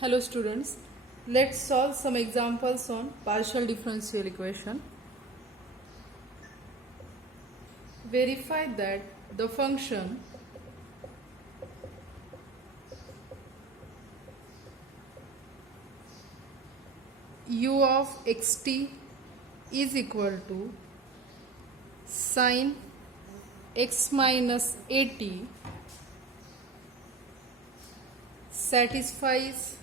Hello students, let's solve some examples on partial differential equation. Verify that the function u of xt is equal to sine x minus at satisfies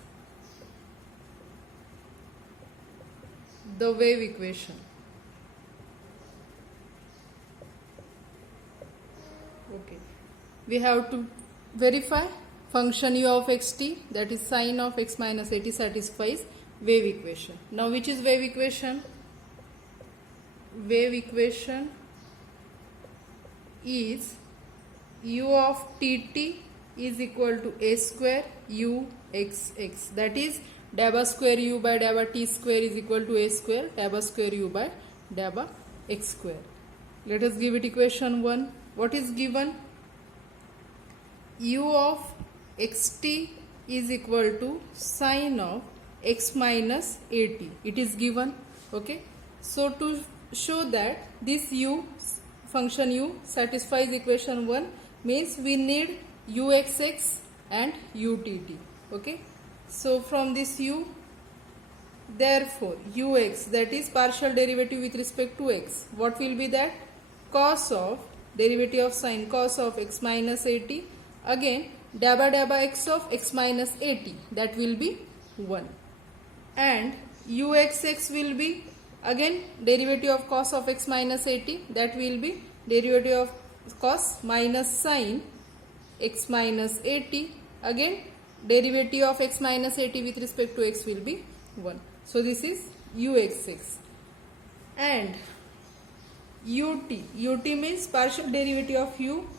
the wave equation. Okay, we have to verify function u of xt, that is sine of x minus at, satisfies wave equation. Now which is wave equation? Wave equation is u of tt is equal to a square u x x, that is dabba square u by dabba t square is equal to a square dabba square u by dabba x square. Let us give it equation 1. What is given? U of xt is equal to sine of x minus at. It is given. Okay. So to show that this u function u satisfies equation 1 means we need uxx and utt. Okay. So from this u, therefore ux, that is partial derivative with respect to x, what will be that? Cos of derivative of sine cos of x minus at, again dabba dabba x of x minus at, that will be 1, and uxx will be again derivative of cos of x minus at, that will be derivative of cos minus sine x minus at, again derivative of x minus at with respect to x will be 1. So this is uxx. And ut means partial derivative of u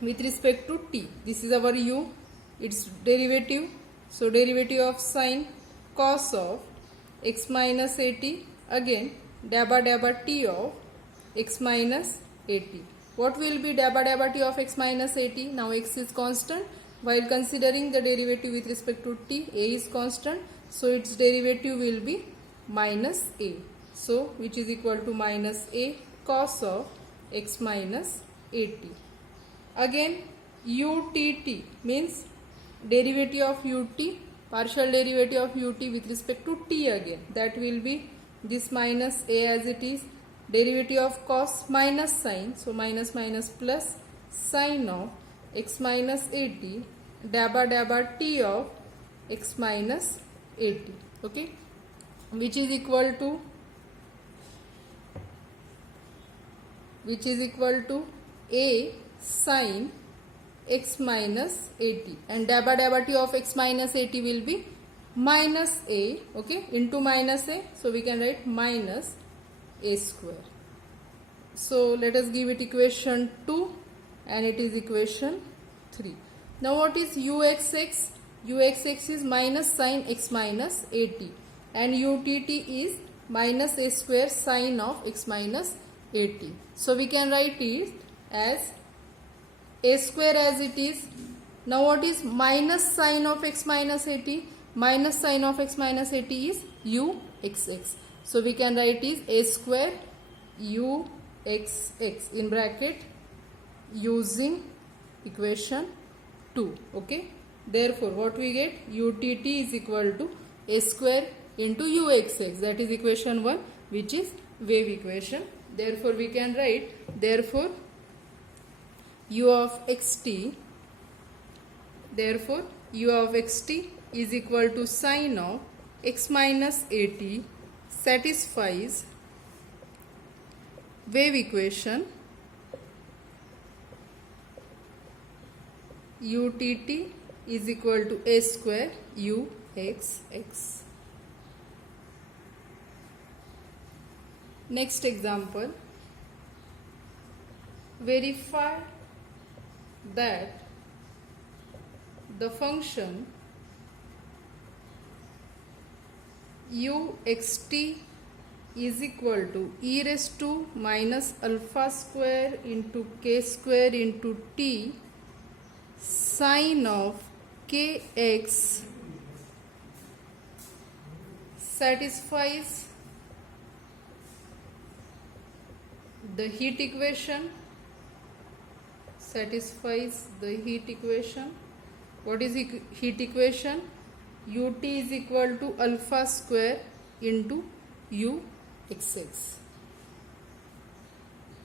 with respect to t. This is our u, its derivative. So derivative of sine cos of x minus at, again dabba dabba t of x minus at. What will be dabba dabba t of x minus at? Now x is constant. While considering the derivative with respect to t, a is constant. So its derivative will be minus a. So which is equal to minus a cos of x minus at. Again utt means derivative of ut, partial derivative of ut with respect to t again. That will be this minus a as it is. Derivative of cos minus sine, so minus minus plus sine of x minus at dabba dabba t of x minus at. Okay, which is equal to a sine x minus at, and dabba dabba t of x minus at will be minus a, okay, into minus a, so we can write minus a square. So let us give it equation 2, and it is equation 3. Now what is uxx? Uxx is minus sine x minus at, and utt is minus a square sine of x minus at. So we can write it as a square as it is. Now what is minus sine of x minus at? Minus sine of x minus at is uxx. So we can write is a square uxx in bracket using equation 2. Okay. Therefore what we get? Utt is equal to a square into uxx, that is equation 1, which is wave equation. Therefore we can write, therefore u of xt is equal to sine of x minus at satisfies wave equation utt is equal to a square uxx. Next example, verify that the function uxt is equal to e raised to minus alpha square into k square into t sine of kx satisfies the heat equation. Satisfies the heat equation. What is heat equation? Ut is equal to alpha square into Uxx.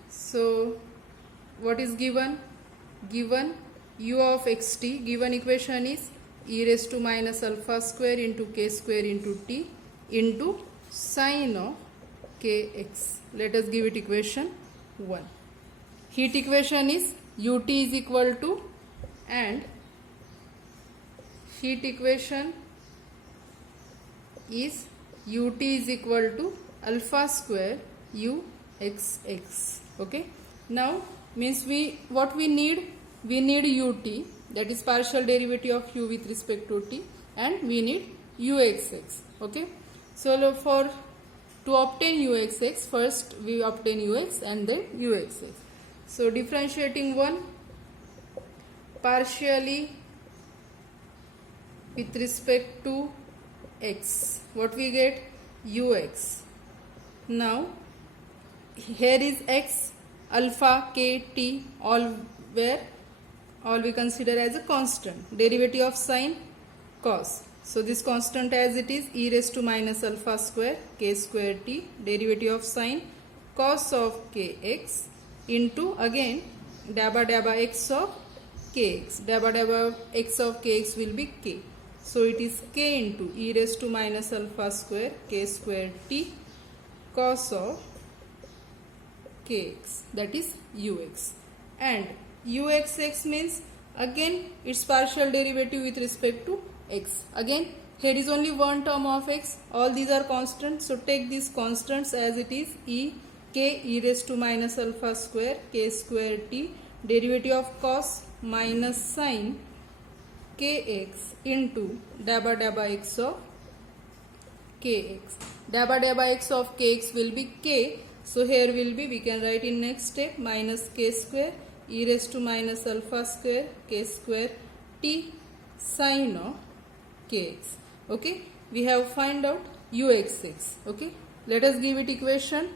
So what is given? Given u of xt, given equation is e raised to minus alpha square into k square into t into sine of kx. Let us give it equation 1. Heat equation is ut is equal to, and heat equation is ut is equal to alpha square Uxx. Okay. Now means what we need ut, that is partial derivative of u with respect to t, and we need Uxx. Okay. So to obtain Uxx, first we obtain Ux and then Uxx. So differentiating 1 partially with respect to x, what we get? Ux. Now here is x, alpha, k, t, all we consider as a constant. Derivative of sine, cos. So this constant as it is, e raised to minus alpha square k square t, derivative of sine cos of kx into again dabba x of kx. Dabba x of kx will be k. So it is k into e raised to minus alpha square k square t cos of kx, that is ux. And uxx means again its partial derivative with respect to x. Again here is only one term of x, all these are constants, so take these constants as it is, e raised to minus alpha square k square t, derivative of cos minus sine kx into dabba x of kx. Dabba x of kx will be k, so here will be, we can write in next step, minus k square e raised to minus alpha square k square t sine of kx. Okay, we have find out Uxx. Okay, let us give it equation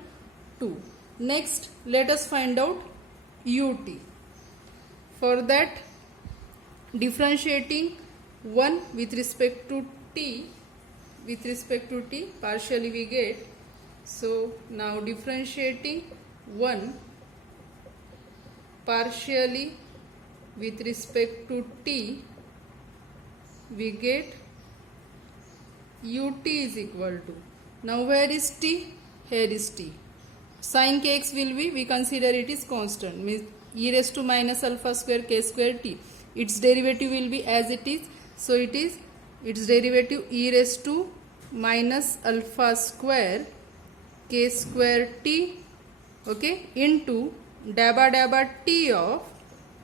2. Next let us find out ut. For that, differentiating 1 with respect to t, partially we get. So now differentiating 1 partially with respect to t, we get ut is equal to, now where is t? Here is t. Sin kx will be, we consider it is constant, means e raised to minus alpha square k square t. Its derivative will be as it is, so it is its derivative e raised to minus alpha square k square t, okay, into dabba t of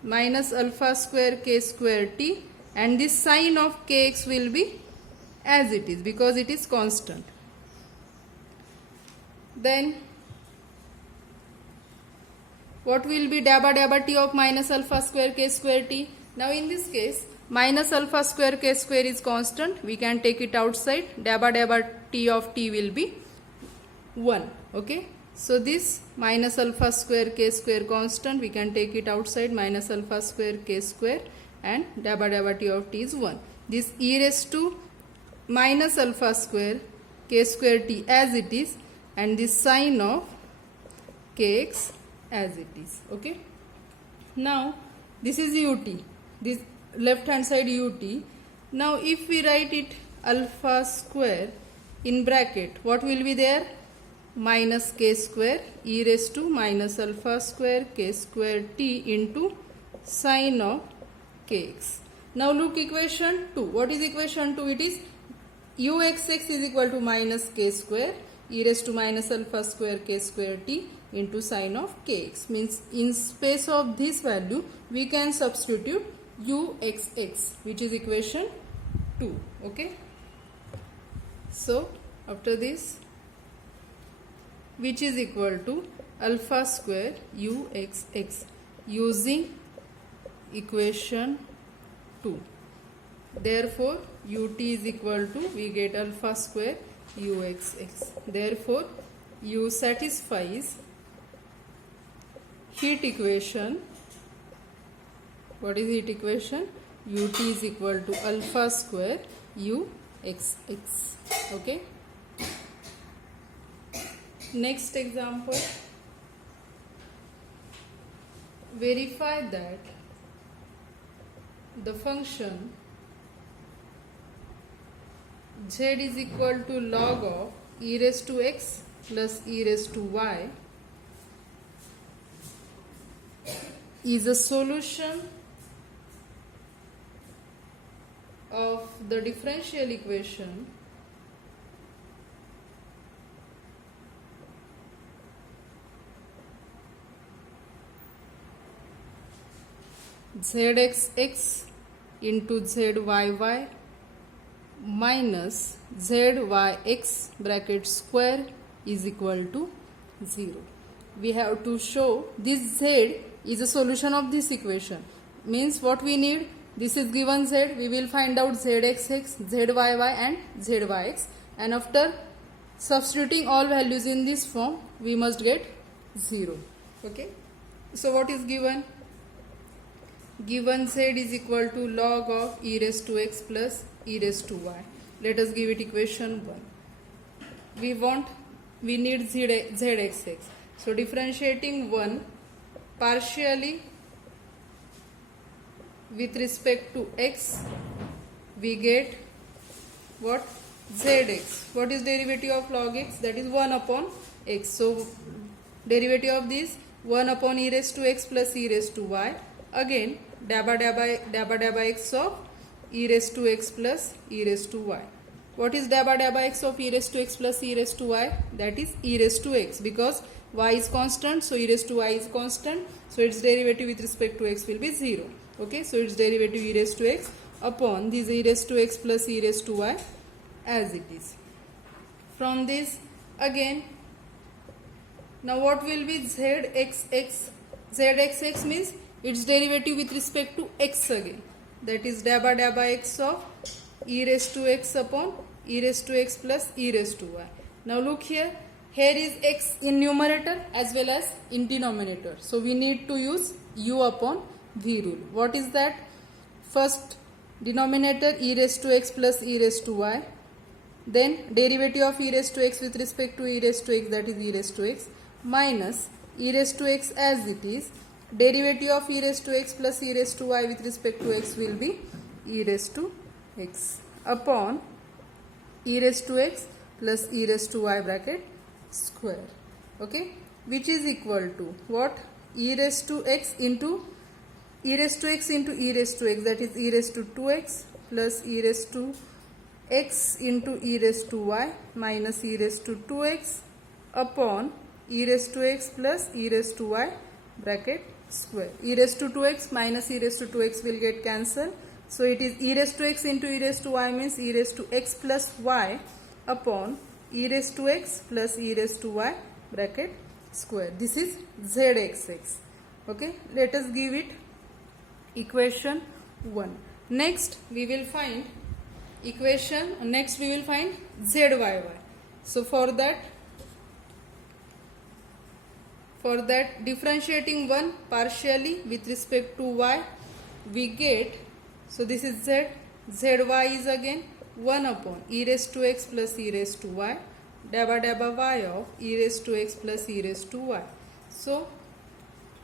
minus alpha square k square t, and this sine of kx will be as it is because it is constant. Then what will be dabba t of minus alpha square k square t? Now in this case minus alpha square k square is constant, we can take it outside, dabba t of t will be 1. Okay, so this minus alpha square k square constant, we can take it outside, minus alpha square k square, and dabba t of t is 1. This e raised to minus alpha square k square t as it is, and this sine of kx as it is. Okay, now this is ut, this left hand side ut. Now if we write it alpha square in bracket, what will be there? Minus k square e raised to minus alpha square k square t into sine of kx. Now look equation 2. What is equation 2? It is Uxx is equal to minus k square e raised to minus alpha square k square t into sine of kx. Means in space of this value we can substitute Uxx, which is equation 2. Okay, so after this, which is equal to alpha square Uxx using equation 2. Therefore ut is equal to, we get alpha square uxx. Therefore, u satisfies heat equation. What is heat equation? ut is equal to alpha square uxx. Okay. Next example. Verify that the function z is equal to log of e raised to x plus e raised to y is a solution of the differential equation zxx into zyy minus zyx bracket square is equal to 0. We have to show this z is a solution of this equation. Means what we need, this is given z, we will find out zxx, zyy and zyx, and after substituting all values in this form we must get 0. Okay. So what is given? Given z is equal to log of e raised to x plus e raised to y. Let us give it equation 1. We need zxx. So differentiating 1 partially with respect to x, we get what? Zx. What is derivative of log x? That is 1 upon x. So derivative of this 1 upon e raised to x plus e raised to y. Again dabba dabba x of e raised to x plus e raised to y. What is dabba x of e raised to x plus e raised to y? That is e raised to x, because y is constant, so e raised to y is constant, so its derivative with respect to x will be 0. Okay, so its derivative e raised to x upon this e raised to x plus e raised to y as it is. From this again, now what will be zxx? Zxx means its derivative with respect to x again, that is dabba x of e raised to x upon e raised to x plus e raised to y. Now look here is x in numerator as well as in denominator, so we need to use u upon v rule. What is that? First denominator e raised to x plus e raised to y, then derivative of e raised to x with respect to e raised to x, that is e raised to x, minus e raised to x as it is, derivative of e raised to x plus e raised to y with respect to x will be e raised to x upon e raised to x plus e raised to y bracket square. Okay, which is equal to what? E raised to x into e raised to x into e raised to x, that is e raised to 2x plus e raised to x into e raised to y minus e raised to 2x upon e raised to x plus e raised to y bracket square. E raised to 2x minus e raised to 2x will get cancelled. So it is e raised to x into e raised to y means e raised to x plus y upon e raised to x plus e raised to y bracket square. This is zxx. Okay, let us give it equation 1. Next we will find zyy. So for that differentiating 1 partially with respect to y, we get, so this is z, zy is again 1 upon e raised to x plus e raised to y, dabba y of e raised to x plus e raised to y. So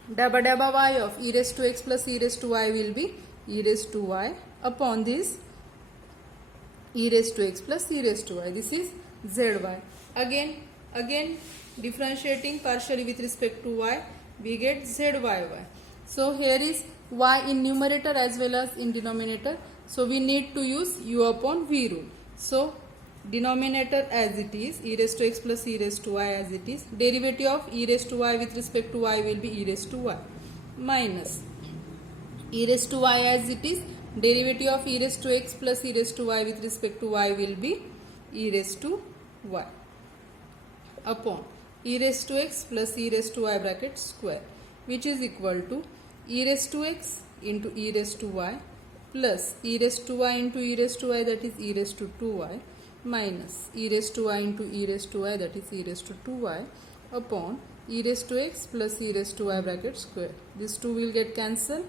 dabba y of e raised to x plus e raised to y will be e raised to y upon this e raised to x plus e raised to y. This is zy. Again differentiating partially with respect to y, we get zyy. So here is y in numerator as well as in denominator, so we need to use u upon v rule. So denominator as it is, e raised to x plus e raised to y as it is, derivative of e raised to y with respect to y will be e raised to y minus e raised to y as it is, derivative of e raised to x plus e raised to y with respect to y will be e raised to y upon e raised to x plus e raised to y bracket square, which is equal to e raised to x into e raised to y plus e raised to y into e raised to y, that is e raised to 2y, minus e raised to y into e raised to y, that is e raised to 2y, upon e raised to x plus e raised to y bracket square. These two will get cancelled,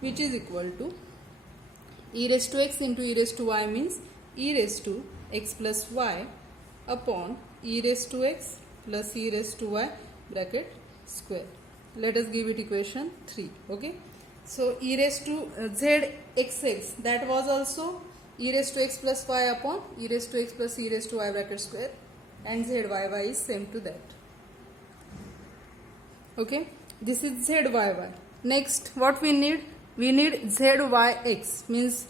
which is equal to e raised to x into e raised to y means e raised to x plus y upon e raised to x plus e raised to y bracket square. Let us give it equation 3. Okay. So e raised to zxx, that was also e raised to x plus y upon e raised to x plus e raised to y bracket square, and zyy is same to that. Okay, this is zyy. Next, what we need? We need zyx, means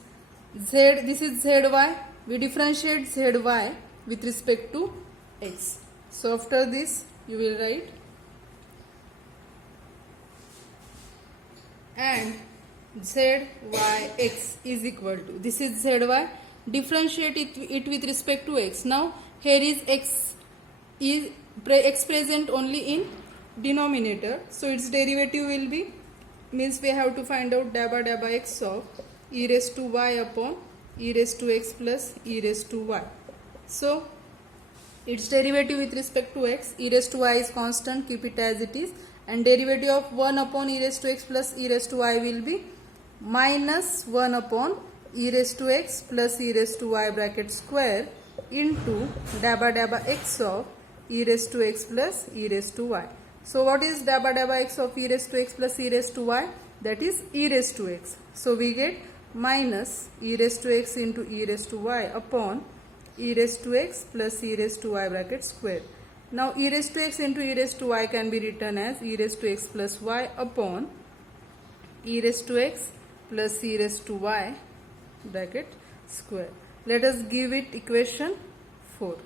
z, this is zy, we differentiate zy with respect to x. So after this you will write, and zyx is equal to, this is zy, differentiate it with respect to x. Now here is x present only in denominator, so its derivative will be, means we have to find out dabba x of e raised to y upon e raised to x plus e raised to y. So its derivative with respect to x, e raised to y is constant, keep it as it is, and derivative of 1 upon e raised to x plus e raised to y will be minus 1 upon e raised to x plus e raised to y bracket square into dabba x of e raised to x plus e raised to y. So what is dabba x of e raised to x plus e raised to y? That is e raised to x. So we get minus e raised to x into e raised to y upon e raised to x plus e raised to y bracket square. Now e raised to x into e raised to y can be written as e raised to x plus y upon e raised to x plus e raised to y bracket square. Let us give it equation 4.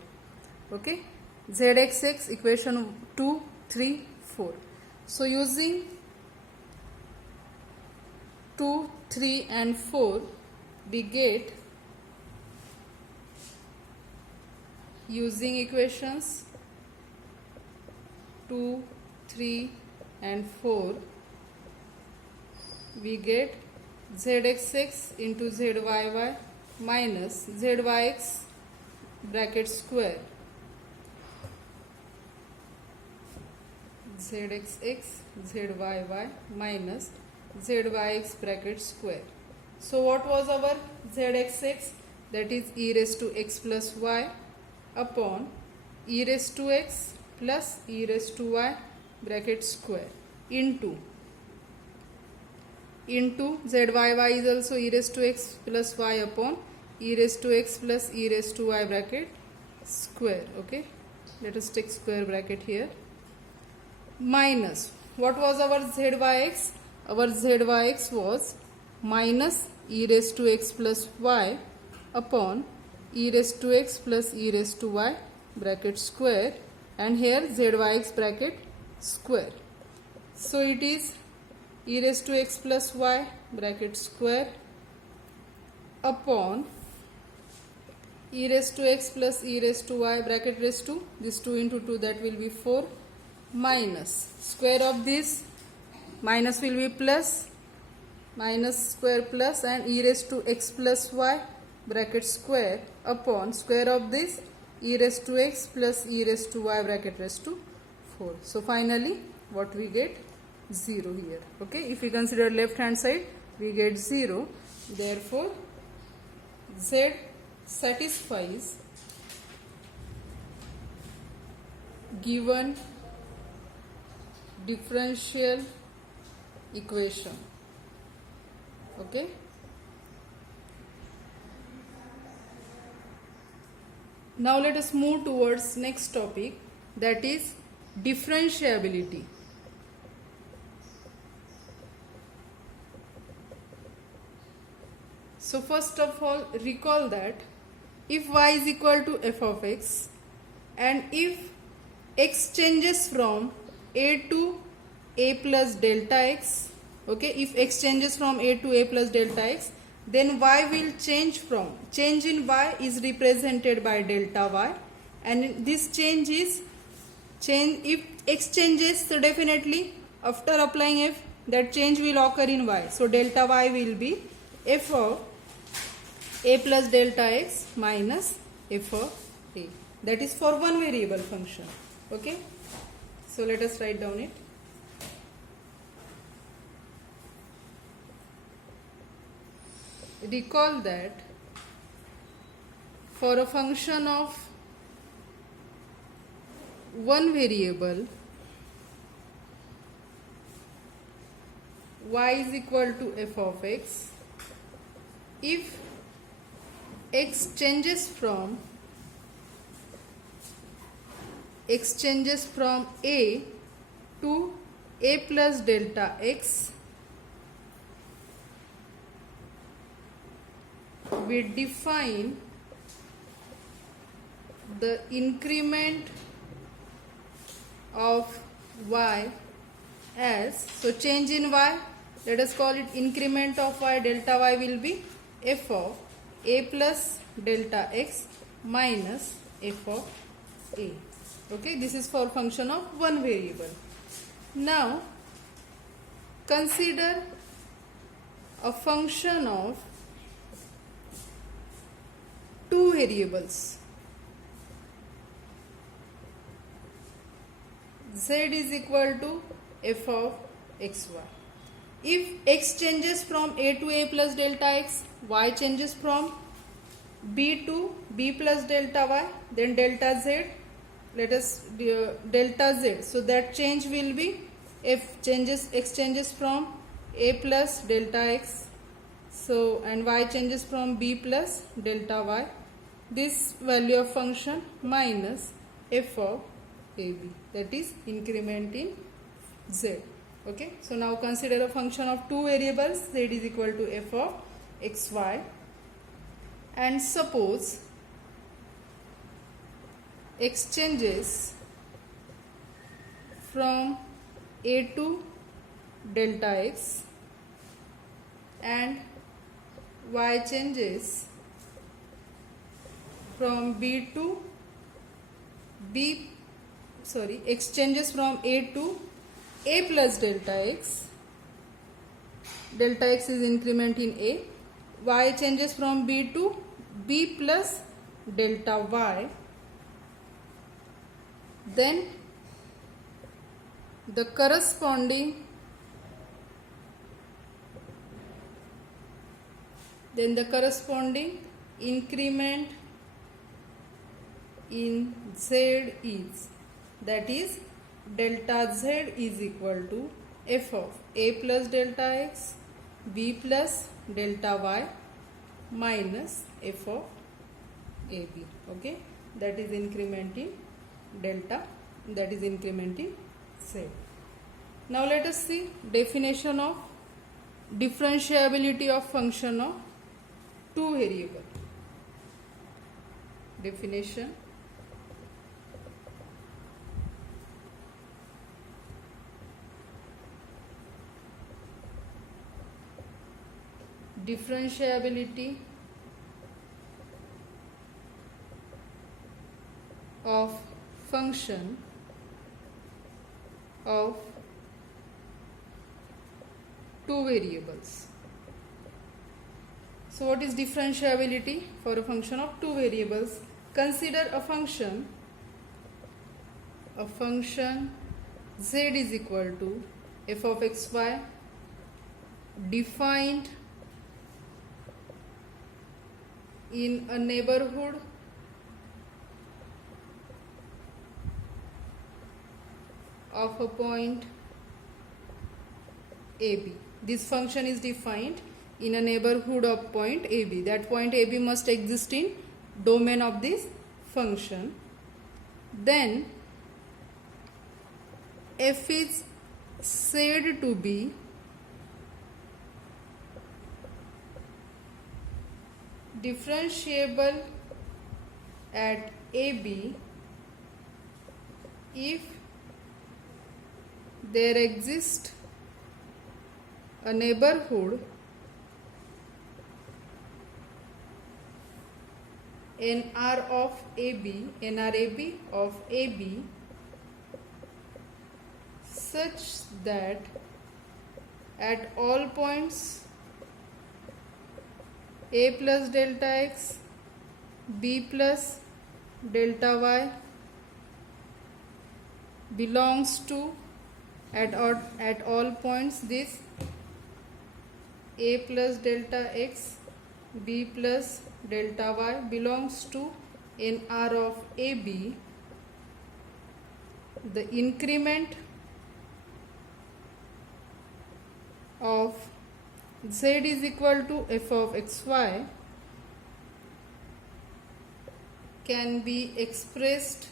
Okay, zxx equation 2, 3, 4. So using 2, 3 and 4, we get, using equations 2, 3 and 4, we get zxx into zyy minus zyx bracket square, zxx zyy minus zyx bracket square. So what was our zxx? That is e raised to x plus y upon e raised to x plus e raised to y bracket square into zyy is also e raised to x plus y upon e raised to x plus e raised to y bracket square. Okay, let us take square bracket here, minus, what was our zyx? Our zyx was minus e raised to x plus y upon e raised to x plus e raised to y bracket square, and here zyx bracket square. So it is e raised to x plus y bracket square upon e raised to x plus e raised to y bracket raised to, this 2 into 2, that will be 4, minus square of this, minus will be plus, minus square plus, and e raised to x plus y bracket square upon square of this e raised to x plus e raised to y bracket raised to 4. So finally what we get? 0 here. Okay, if we consider left hand side, we get 0. Therefore z satisfies given differential equation. Okay, now let us move towards next topic, that is differentiability. So first of all, recall that if y is equal to f of x and if x changes from a to a plus delta x, okay, if x changes from a to a plus delta x, then y will change in y is represented by delta y, and this change is if x changes, so definitely after applying f, that change will occur in y. So delta y will be f of a plus delta x minus f of a. That is for one variable function. Okay, so let us write down it. Recall that for a function of one variable y is equal to f of x, if x changes from a to a plus delta x, we define the increment of y as, so change in y, let us call it increment of y, delta y will be f of a plus delta x minus f of a. Okay, this is for function of one variable. Now consider a function of two variables. Z is equal to f of xy. If x changes from a to a plus delta x, y changes from b to b plus delta y, then delta z, let us delta z. So that change will be x changes from a plus delta x, so and y changes from b plus delta y. This value of function minus f of ab, that is increment in z. Okay, so now consider a function of two variables, z is equal to f of xy, and suppose x changes from a to delta x and y changes from x changes from a to a plus delta x. Delta x is increment in a. Y changes from b to b plus delta y. Then the corresponding increment in z is, that is delta z is equal to f of a plus delta x, b plus delta y minus f of ab. Okay, that is increment in delta, that is increment in z. Now let us see definition of differentiability of function of two variable. Definition: differentiability of function of two variables. So what is differentiability for a function of two variables? Consider a function z is equal to f of xy defined in a neighborhood of a point AB. This function is defined in a neighborhood of point AB. That point AB must exist in domain of this function. Then f is said to be differentiable at AB if there exists a neighborhood NR of AB, NRAB of AB such that at all points a plus delta x, b plus delta y belongs to at all points this a plus delta x b plus delta y belongs to in R of AB, the increment of z is equal to f of xy can be expressed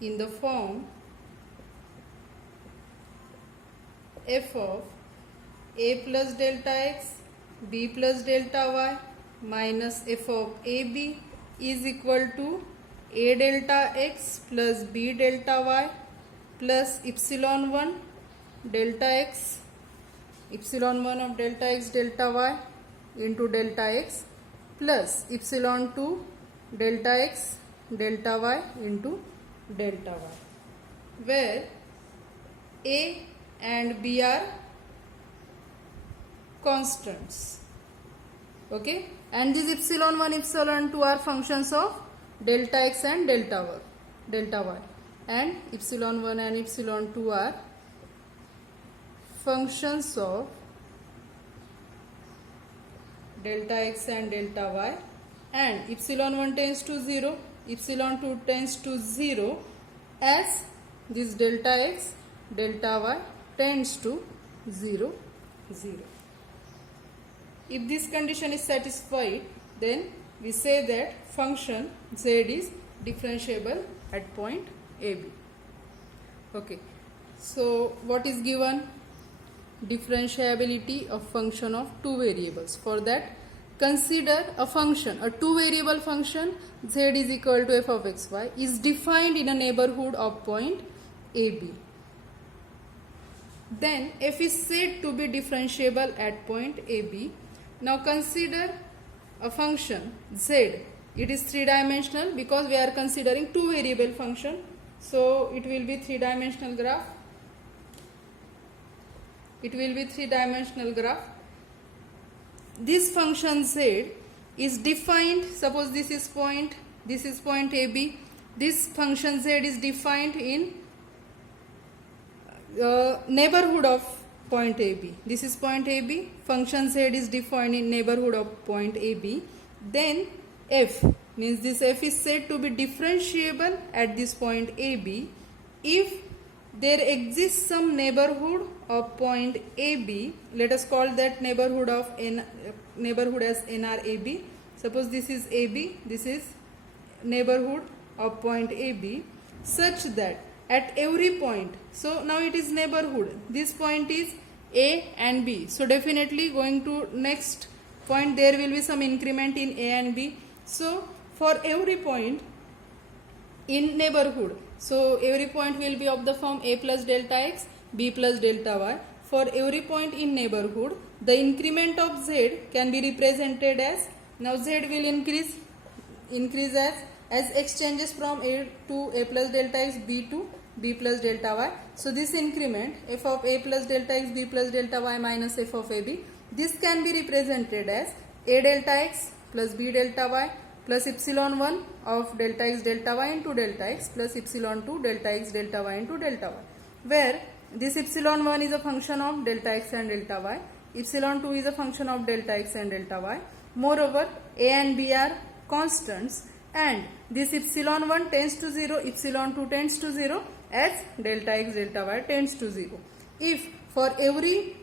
in the form f of a plus delta x b plus delta y minus f of AB is equal to a delta x plus b delta y plus epsilon 1 delta x, epsilon 1 of delta x delta y into delta x plus epsilon 2 delta x delta y into delta y, where a and b are constants. Okay, and these epsilon 1 epsilon 2 are functions of delta x and delta y, and epsilon 1 and epsilon 2 are functions of delta x and delta y, and epsilon 1 tends to 0, epsilon 2 tends to 0, as this delta x delta y tends to 0, 0. If this condition is satisfied, then we say that function z is differentiable at point AB. Okay, so what is given? Differentiability of function of two variables. For that, consider a function, a two variable function z is equal to f of xy is defined in a neighborhood of point AB. Then f is said to be differentiable at point AB. Now consider a function z. It is three-dimensional because we are considering two variable function. So it will be three-dimensional graph. It will be three-dimensional graph. This function z is defined. Suppose this is point AB. This function z is defined in neighborhood of point AB. This is point AB. Function z is defined in neighborhood of point AB. Then f means this f is said to be differentiable at this point AB if there exists some neighborhood of point AB. Let us call that neighborhood of neighborhood as NRAB. Suppose this is AB. This is neighborhood of point AB, such that at every point, so now it is neighborhood, this point is A and B, so definitely going to next point there will be some increment in A and B. So for every point in neighborhood, so every point will be of the form A plus delta x, B plus delta y. For every point in neighborhood, the increment of z can be represented as, now z will increase as x changes from A to A plus delta x, B to B plus delta y. So this increment f of A plus delta x, B plus delta y minus f of AB, this can be represented as A delta x plus B delta y plus epsilon 1 of delta x delta y into delta x plus epsilon 2 delta x delta y into delta y, where this epsilon 1 is a function of delta x and delta y, epsilon 2 is a function of delta x and delta y. Moreover, A and B are constants, and this epsilon 1 tends to 0, epsilon 2 tends to 0, as delta x delta y tends to 0. If for every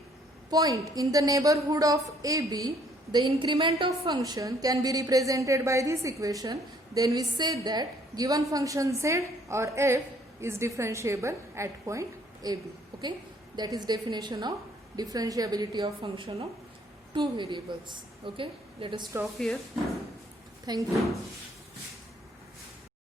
point in the neighborhood of AB the increment of function can be represented by this equation, then we say that given function z or f is differentiable at point AB. Okay, that is definition of differentiability of function of two variables. Okay, let us stop here. Thank you.